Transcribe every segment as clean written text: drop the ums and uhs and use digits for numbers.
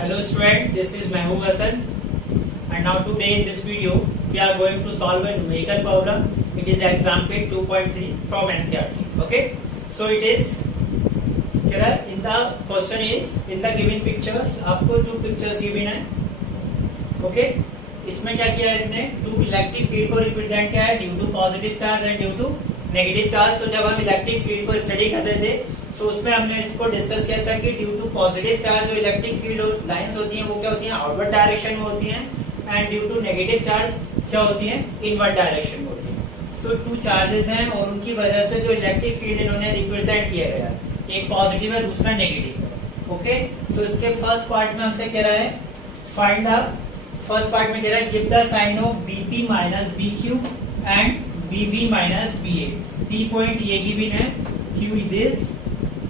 Hello student, this is Mehboob Hassan and now today in this video we are going to solve a numerical problem. It is example 2.3 from NCERT. Okay, so it is here in the question is in the given pictures. आपको जो pictures given है, okay, इसमें क्या किया है इसने two electric field को represent किया है due to positive charge and due to negative charge. तो जब हम इलेक्ट्रिक फील्ड को स्टडी कर रहे थे तो उसमें हमने इसको डिस्कस किया था कि ड्यू टू पॉजिटिव चार्ज जो इलेक्ट्रिक फील्ड लाइंस होती हैं वो क्या होती हैं आउटवर्ड डायरेक्शन में होती हैं and due to negative charge क्या होती हैं इनवर्ड डायरेक्शन में होती हैं. तो टू चार्जेस हैं और उनकी वजह से जो इलेक्ट्रिक फील्ड इन्होंने रिप्रेजेंट किया गया है एक पॉजिटिव है दूसरा नेगेटिव है. ओके, सो इसके फर्स्ट पार्ट में हमसे कह रहा है फाइंड द फर्स्ट पार्ट में कह रहा है give the sign of BP minus BQ and BB minus BA. P point ये गिवन है, Q this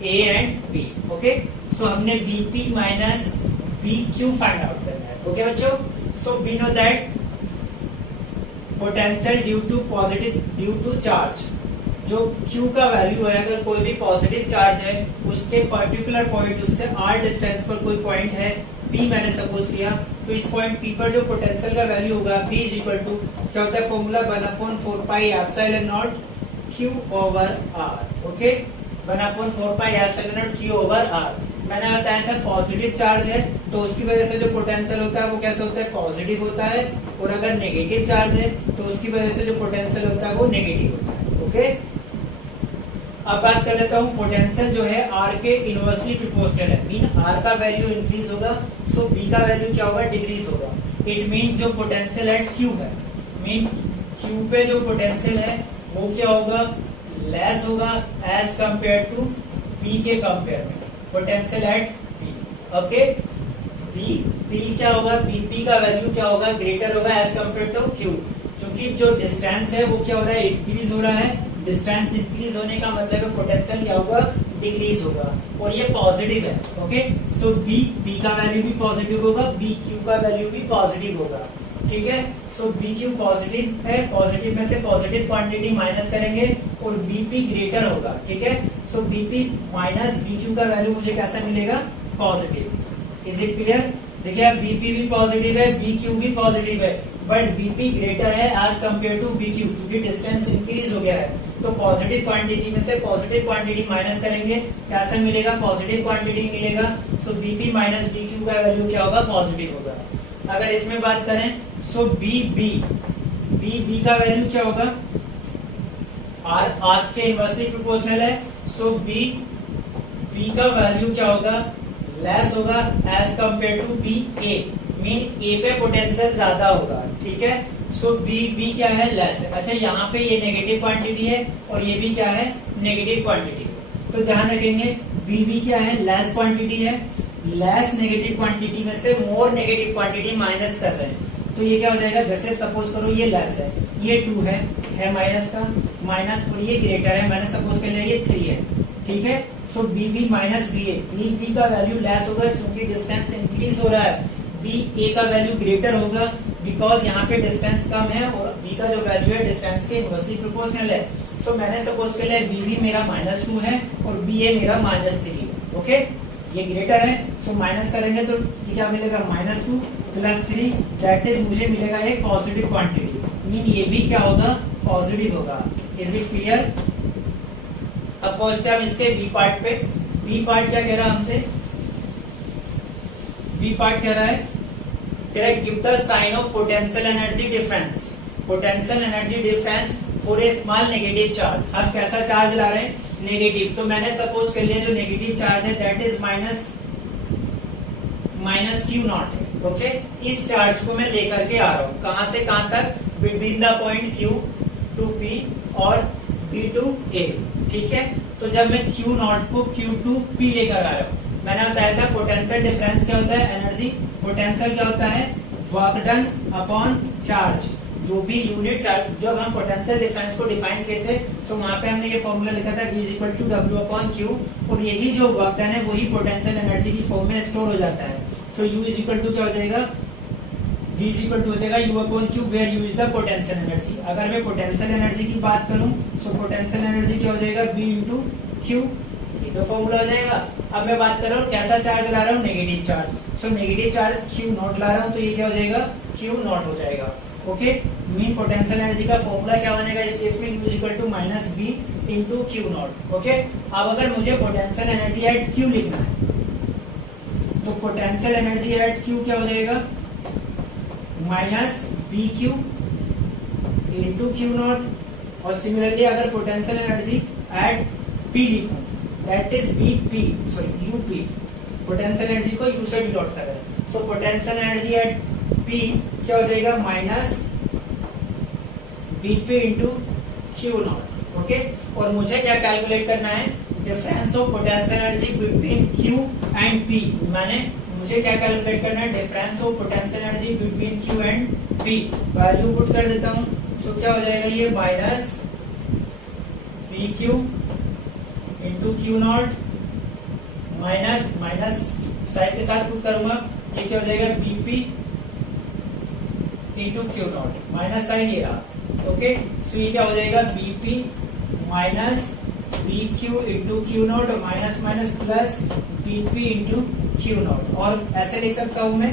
A and B. Okay, so हमने BP minus BQ find out करना है. Okay बच्चों, so we know that potential due to charge जो Q का value है अगर कोई भी पॉजिटिव चार्ज है उसके पर्टिकुलर पॉइंट उससे r डिस्टेंस पर कोई पॉइंट है P मैंने सपोज किया तो इस पॉइंट P पर जो पोटेंशियल का वैल्यू होगा P इज इक्वल टू क्या होता है formula 1/4 pi epsilon not Q over R. Okay, 1/4 pi epsilon not Q over R. मैंने बताया था पॉजिटिव चार्ज है तो उसकी वजह से जो पोटेंशियल होता है वो कैसे होता है पॉजिटिव होता है और अगर नेगेटिव चार्ज है तो उसकी वजह से जो पोटेंशियल होता है वो नेगेटिव होता है. ओके, अब बात कर लेता हूँ पोटेंशियल जो है R के इनवर्सली प्रोपोर्शनल है. मीन R का वैल्यू इंक्रीज होगा सो B का वैल्यू क्या होगा डिक्रीज होगा. इट मीन जो पोटेंशियल एट Q है मीन Q पे जो पोटेंशियल है वो क्या होगा लेस होगा एज कंपेयर टू P के कंपेयर में potential at P. Okay, P क्या होगा P का वैल्यू क्या होगा ग्रेटर होगा एज कंपेयर टू Q. क्योंकि जो डिस्टेंस है वो क्या हो रहा है इंक्रीज हो रहा है. डिस्टेंस इंक्रीज होने का मतलब है पोटेंशियल क्या होगा डिक्रीज होगा और ये पॉजिटिव है. ओके, सो B का वैल्यू भी पॉजिटिव होगा BQ का वैल्यू भी पॉजिटिव होगा. ठीक है, सो BQ पॉजिटिव है, पॉजिटिव में से पॉजिटिव क्वांटिटी माइनस करेंगे और BP ग्रेटर होगा. ठीक है, सो BP माइनस BQ का वैल्यू मुझे कैसा मिलेगा पॉजिटिव. Is it clear? देखिए अब BP भी पॉजिटिव है BQ भी पॉजिटिव है बट BP ग्रेटर है एज कंपेयर टू BQ क्योंकि डिस्टेंस इंक्रीज हो गया है. तो पॉजिटिव क्वांटिटी में से पॉजिटिव क्वांटिटी माइनस करेंगे कैसा मिलेगा पॉजिटिव क्वांटिटी मिलेगा. सो BP माइनस BQ का वैल्यू क्या होगा पॉजिटिव होगा. अगर इसमें बात करें सो B का वैल्यू क्या होगा R के इनवर्सली प्रोपोर्शनल है. सो B का वैल्यू क्या होगा लेस होगा as compare to A. Mean A पे पोटेंशियल ज्यादा होगा. ठीक है, सो B क्या है लेस है. अच्छा यहाँ पे ये नेगेटिव क्वांटिटी है और ये भी क्या है नेगेटिव क्वांटिटी है. तो ध्यान रखेंगे B क्या है लेस क्वांटिटी है. लेस नेगेटिव क्वांटिटी में से मोर नेगेटिव क्वांटिटी माइनस कर रहे हैं तो ये क्या हो जाएगा जैसे सपोज करो ये लेस है ये 2 है माइनस का माइनस और ये ग्रेटर है मैंने सपोज कर लिया ये 3 है. ठीक है, सो BB माइनस BA. B का वैल्यू लेस होगा क्योंकि डिस्टेंस इंक्रीज हो रहा है. BA का वैल्यू ग्रेटर होगा बिकॉज यहाँ पे डिस्टेंस कम है और B का जो वैल्यू है डिस्टेंस के इनवर्सली प्रोपोर्शनल है. सो मैंने सपोज कर लिया BB मेरा -2 है और BA मेरा -3 है. ओके, ये ग्रेटर है सो माइनस करेंगे तो क्या मिलेगा -2 + 3 दैट इज मुझे मिलेगा एक पॉजिटिव क्वांटिटी. मीन ये भी क्या होगा पॉजिटिव होगा. Is it clear? अब पहुंचते हैं हम इसके बी पार्ट पे. बी पार्ट क्या कह रहा है हमसे बी पार्ट कह रहा है give the sign of potential energy difference. Potential energy difference for a small negative charge. हम कैसा चार्ज ला रहे हैं नेगेटिव. तो मैंने सपोज कर लिया जो नेगेटिव चार्ज है that is minus Q not है. ओके, इस चार्ज को मैं लेकर के आ रहा हूँ कहां से कहां तक between the point Q to P और B टू A. ठीक है, तो जब मैं Q नॉट को Q टू P लेकर आ रहा हूँ मैंने बताया था पोटेंशियल डिफरेंस क्या होता है एनर्जी. पोटेंशियल क्या होता है वर्क डन अपॉन चार्ज. जो भी यूनिट चार्ज जब हम पोटेंशियल डिफरेंस को डिफाइन किए थे तो वहां पे हमने ये फॉर्मूला लिखा था V = W/Q और यही जो वर्क डन है वही पोटेंशियल एनर्जी की फॉर्म में स्टोर हो जाता है. सो U = क्या हो जाएगा V = हो जाएगा U/Q where U is the potential energy. अगर मैं पोटेंशियल एनर्जी की बात करूं सो पोटेंशियल एनर्जी क्या हो जाएगा B × Q ये तो फॉर्मूला हो जाएगा। अब मैं बात कर रहा हूँ कैसा चार्ज ला रहा हूँ, negative charge. So negative charge Q naught ला रहा हूँ, तो ये क्या हो जाएगा, क्यू नॉट हो जाएगा। ओके, मीन पोटेंशियल एनर्जी का फॉर्मूला क्या बनेगा इस केस में, U equal to minus B into Q naught. Okay, अब अगर मुझे पोटेंशियल एनर्जी एट क्यू लिखना है, तो पोटेंशियल एनर्जी एट क्यू क्या हो जाएगा, minus B Q into Q naught. और सिमिलरली अगर पोटेंशियल एनर्जी एट पी लिखूं, that is B P, sorry U P, potential energy को यू से डिनोट कर रहे हैं। So potential energy at P क्या हो जाएगा, minus B P into Q naught. Okay, और मुझे क्या कैलकुलेट करना है, difference of potential energy between Q and P. मुझे क्या कैलकुलेट करना है, difference of potential energy between Q and P. Value put कर देता हूँ, तो क्या हो जाएगा ये, minus P Q into Q naught, minus minus side के साथ पुट करूंगा, ये क्या हो जाएगा, B P into Q naught, minus sign ये रहा। ओके, सो ये क्या हो जाएगा, B P minus B Q into Q naught, और minus minus plus B P into Q naught. और ऐसे लिख सकता हूँ मैं,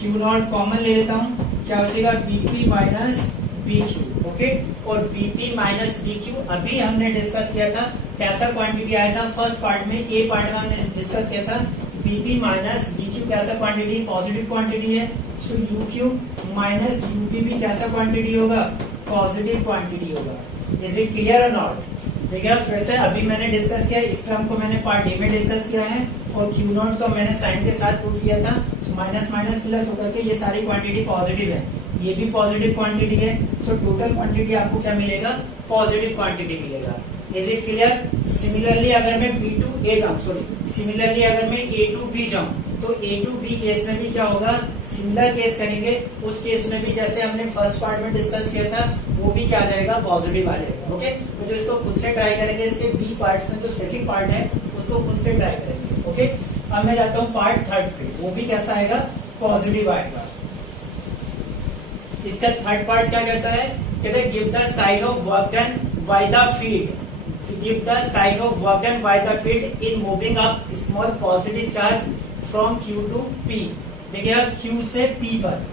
क्यू नॉट कॉमन ले लेता हूँ, क्या हो जाएगा, B P minus B Q. Okay, और B P minus B Q अभी हमने डिस्कस किया था, कैसा क्वांटिटी आया था फर्स्ट पार्ट में, ए पार्ट में हमने डिस्कस किया था, B P minus B Q कैसा क्वांटिटी, पॉजिटिव क्वांटिटी है। So U Q minus U P भी कैसा क्वांटिटी होगा, पॉजिटिव क्वांटिटी होगा। इज इट क्लियर और नॉट? देखिए फिर से अभी मैंने डिस्कस किया, इस टर्म को मैंने पार्ट ए में डिस्कस किया है, और क्यू नॉट तो मैंने साइन के साथ पुट किया था। माइनस माइनस प्लस होकर के ये सारी क्वांटिटी पॉजिटिव है, ये भी पॉजिटिव क्वांटिटी है। सो टोटल क्वांटिटी आपको क्या मिलेगा, पॉजिटिव क्वांटिटी मिलेगा। Is it clear? सिमिलरली अगर मैं बी टू ए जाऊँ, सॉरी सिमिलरली अगर मैं ए टू बी जाऊँ, तो ए टू बी केस में भी क्या होगा, सिमिलर केस करेंगे। उस केस में भी जैसे हमने फर्स्ट पार्ट में डिस्कस किया था, वो भी क्या आ जाएगा, पॉजिटिव आ जाएगा। ओके, तो जो इसको खुद से ट्राई करेंगे, इसके बी पार्ट्स में जो सेकंड पार्ट है उसको खुद से ट्राई करेंगे। ओके, अब मैं जाता हूँ पार्ट थर्ड पे, वो भी कैसा आएगा, पॉजिटिव आएगा। इसका थर्ड पार्ट क्या कहता है, कहते हैं give the sign of work done by the field, give the sign of work done by the field in moving up small positive charge from Q to P। देखिएगा Q से P पर,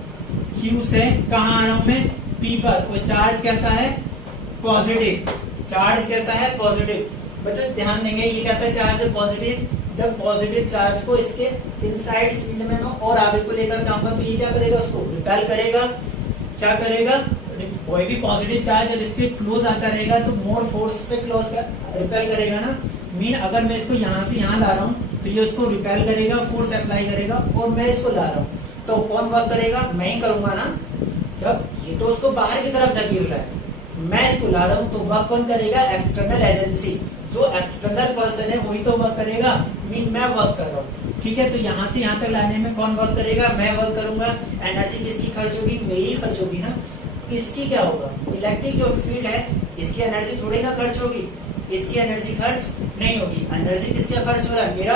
Q से कहाँ आ रहा हूं मैं, P पर, वो चार्ज कैसा है, पॉजिटिव, चार्ज कैसा है, पॉजिटिव। बच्चों ध्यान देंगे, ये कैसा चार्ज है, पॉजिटिव। जब पॉजिटिव चार्ज को इसके इनसाइड फील्ड में मैं और आगे को लेकर जाऊंगा, तो ये क्या करेगा, उसको रिपेल करेगा। क्या करेगा, कोई भी पॉजिटिव चार्ज जब इसके क्लोज आता रहेगा तो मोर फोर्स से क्लोज रिपेल करेगा ना। मीन अगर मैं इसको यहाँ से यहाँ ला रहा हूँ, तो ये उसको रिपेल करेगा, फोर्स अप्लाई करेगा, और मैं इसको ला रहा हूँ, तो कौन वर्क करेगा, मैं ही करूंगा ना। जब ये तो उसको बाहर की तरफ धकेल रहा है, मैं इसको ला रहा हूँ, तो वर्क कौन करेगा, एक्सटर्नल एजेंसी, जो एक्सटर्नल पर्सन है वही तो वर्क करेगा। मीन मैं वर्क कर रहा हूँ, ठीक है। तो यहाँ से यहाँ तक लाने में कौन वर्क करेगा, मैं वर्क करूंगा। एनर्जी किसकी खर्च होगी, मेरी खर्च होगी ना। इसकी क्या होगा, इलेक्ट्रिक जो फील्ड है, इसकी एनर्जी थोड़ी ना खर्च होगी, इसकी एनर्जी खर्च नहीं होगी। एनर्जी किसका खर्च हो रहा है, मेरा।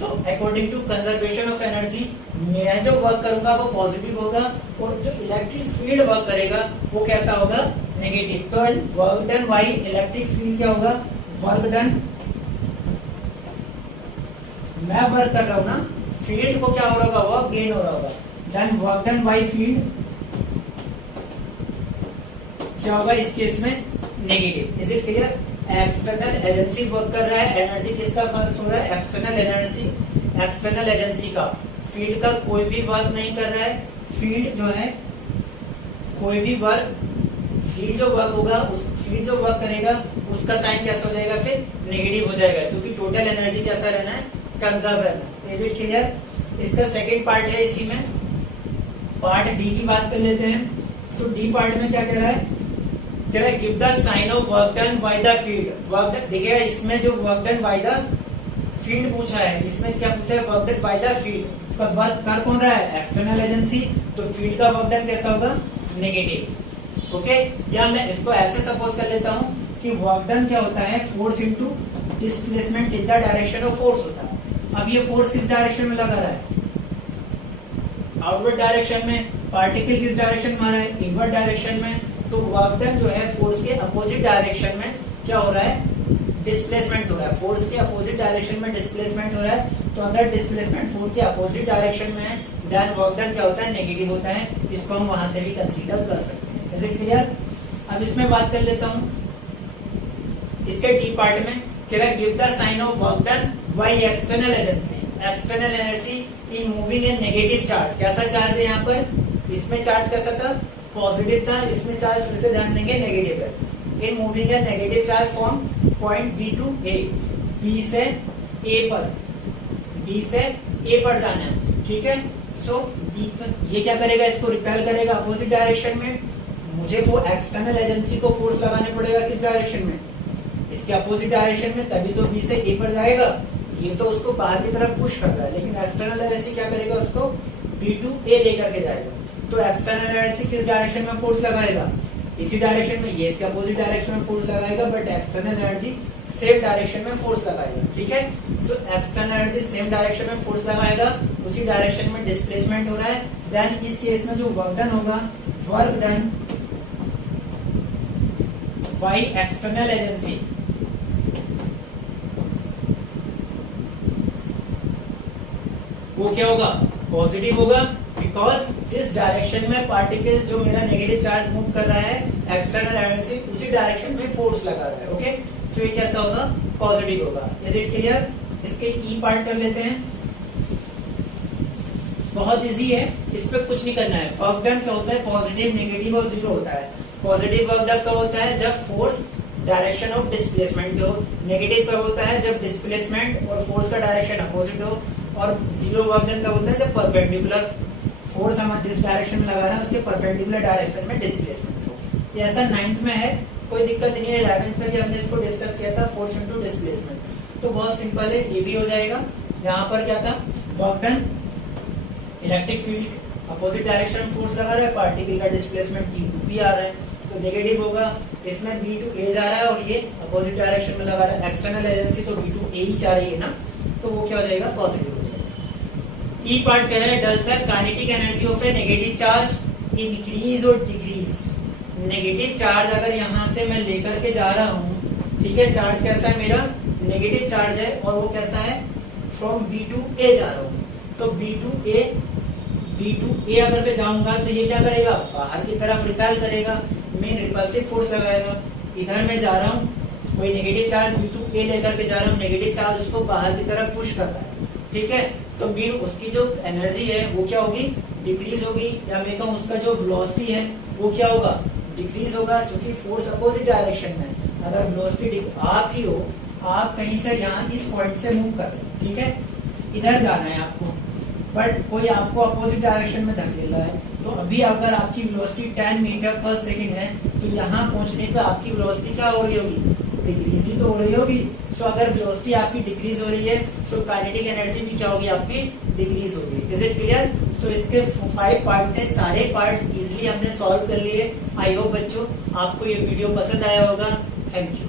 तो according to conservation of energy, मैं जो वर्क करूंगा वो पॉजिटिव होगा, और जो इलेक्ट्रिक फील्ड वर्क करेगा वो कैसा होगा, नेगेटिव। तो work done by electric field क्या होगा, वर्क डन, मैं वर्क कर रहा हूं ना, फील्ड को क्या हो रहा होगा, वर्क गेन हो रहा होगा। Then work done by field क्या होगा इस केस में, negative. Is it clear? External agency work कर रहा है, एनर्जी किसका खर्च हो रहा है, एक्सटर्नल एनर्जी, एक्सटर्नल एजेंसी का। फील्ड का कोई भी वर्क नहीं कर रहा है, फील्ड जो है कोई भी वर्क, फील्ड जो वर्क होगा, उस फील्ड जो वर्क करेगा उसका साइन कैसा हो जाएगा, फिर नेगेटिव हो जाएगा, क्योंकि टोटल एनर्जी कैसा रहना है, कंजर्व रहना। Is it clear? इसका सेकंड पार्ट है, इसी में पार्ट डी की बात कर लेते हैं। सो डी पार्ट में क्या कह रहा है, कह रहा है give the sign of work done by the field. Work done, देखिएगा इसमें जो work done by the field पूछा है, इसमें क्या पूछा है, work done by the field. उसका वर्क कर कौन रहा है, एक्सटर्नल एजेंसी, तो फील्ड का वर्क डन कैसा होगा, नेगेटिव। ओके, या मैं इसको ऐसे सपोज कर लेता हूं कि वर्क डन क्या होता है, force into displacement in the direction of force होता है। अब ये फोर्स किस डायरेक्शन में लगा रहा है, आउटवर्ड डायरेक्शन में। पार्टिकल किस डायरेक्शन में आ रहा है, इनवर्ड डायरेक्शन में। तो वर्क डन जो है फोर्स के अपोजिट डायरेक्शन में क्या हो रहा है, डिस्प्लेसमेंट हो रहा है, फोर्स के अपोजिट डायरेक्शन में डिस्प्लेसमेंट हो रहा है, तो अगर डिस्प्लेसमेंट फोर्स के अपोजिट डायरेक्शन में है देन वर्क डन क्या होता है, नेगेटिव होता है। इसको हम वहां से भी कंसीडर कर सकते हैं। Is it clear? अब इसमें बात कर लेता हूं इसके डी पार्ट में, कह रहा है give the sign of work done by external energy, external energy in moving a negative charge. कैसा चार्ज है यहाँ पर, इसमें चार्ज कैसा था, पॉजिटिव था, इसमें चार्ज फिर से ध्यान देंगे नेगेटिव है। In moving a negative charge from point B to A, B से ए पर, बी से ए पर जाना है, ठीक है। सो बी पर ये क्या करेगा, इसको रिपेल करेगा अपोजिट डायरेक्शन में। मुझे वो एक्सटर्नल एजेंसी को फोर्स लगाने पड़ेगा किस डायरेक्शन में, इसके अपोजिट डायरेक्शन में, तभी तो बी से ए पर जाएगा। ये तो उसको बाहर की तरफ पुश कर रहा है, लेकिन एक्सटर्नल एजेंसी क्या करेगा, उसको बी टू ए लेकर के जाएगा। तो एक्सटर्नल एजेंसी किस डायरेक्शन में फोर्स लगाएगा, इसी डायरेक्शन में, ये इसके अपोजिट डायरेक्शन में फोर्स लगाएगा, but external energy same direction में फोर्स लगाएगा, ठीक है। So external energy same direction में फोर्स लगाएगा, उसी डायरेक्शन में डिस्प्लेसमेंट हो रहा है। देन इस केस में जो वर्क डन होगा, work done by external agency, वो क्या होगा, पॉजिटिव होगा, बिकॉज जिस डायरेक्शन में पार्टिकल जो मेरा नेगेटिव चार्ज मूव कर रहा है, एक्सटर्नल एनर्जी उसी डायरेक्शन में फोर्स लगा रहा है। ओके, सो ये कैसा होगा, पॉजिटिव होगा। Is it clear? इसके ई पार्ट कर लेते हैं, बहुत इजी है, इस पे कुछ नहीं करना है। वर्क डन क्या होता है, पॉजिटिव, नेगेटिव और जीरो होता है। पॉजिटिव वर्क डन कब होता है, जब फोर्स डायरेक्शन ऑफ डिस्प्लेसमेंट के हो। नेगेटिव कब होता है, जब डिस्प्लेसमेंट और फोर्स का डायरेक्शन अपोजिट हो। और जीरो वर्क डन कब होता है, जब परपेंडिकुलर फोर्स हम जिस डायरेक्शन में लगा रहे हैं उसके परपेंडिकुलर डायरेक्शन में डिस्प्लेसमेंट हो। ये ऐसा 9th में है, कोई दिक्कत नहीं है। 11th में भी हमने इसको डिस्कस किया था, फोर्स इनटू डिस्प्लेसमेंट, तो बहुत सिंपल है, ये भी हो जाएगा। यहाँ पर क्या था, work done, electric field opposite direction में फोर्स लगा रहा है, पार्टिकल का डिस्प्लेसमेंट T2P आ रहा है, तो नेगेटिव होगा। इसमें B टू A जा रहा है और ये अपोजिट डायरेक्शन में लगा रहा है, एक्सटर्नल एजेंसी तो B टू A ही चाह रही है ना, तो वो क्या हो जाएगा, पॉजिटिव हो जाएगा। ई पार्ट कह रहा है does the kinetic energy of A negative charge increase और डिक्रीज। नेगेटिव चार्ज अगर यहाँ से मैं लेकर के जा रहा हूँ, ठीक है, चार्ज कैसा है मेरा, नेगेटिव चार्ज है, और वो कैसा है, फ्रॉम B टू A जा रहा हूँ, तो B टू A अगर मैं जाऊंगा तो ये क्या करेगा, बाहर की तरफ रिपेल करेगा, मेन रिपल्सिव फोर्स लगाएगा। इधर मैं जा रहा हूँ, कोई negative charge B to A लेकर के जा रहा हूँ, नेगेटिव चार्ज उसको बाहर की तरफ पुश कर रहा है, ठीक है, तो B उसकी जो एनर्जी है वो क्या होगी, डिक्रीज होगी, या मैं कहूँ उसका जो वेलोसिटी है वो क्या होगा, डिक्रीज होगा, क्योंकि फोर्स अपोजिट डायरेक्शन में। अगर वेलोसिटी आप ही हो, आप कहीं से यहाँ इस पॉइंट से मूव कर रहे हैं, ठीक है, इधर जाना है आपको, बट कोई आपको अपोजिट डायरेक्शन में धकेल रहा है, तो अभी अगर आपकी वेलोसिटी 10 मीटर पर सेकंड है, तो यहाँ पहुँचने पे आपकी वेलोसिटी क्या हो रही होगी, डिक्रीज ही तो हो रही होगी। सो अगर वेलोसिटी आपकी डिक्रीज हो रही है, सो काइनेटिक एनर्जी भी क्या होगी, आपकी डिक्रीज होगी। Is it clear? सो इसके 5 पार्ट थे, सारे पार्ट्स इजीली हमने सॉल्व कर लिए। आई होप बच्चों आपको ये वीडियो पसंद आया होगा। Thank you.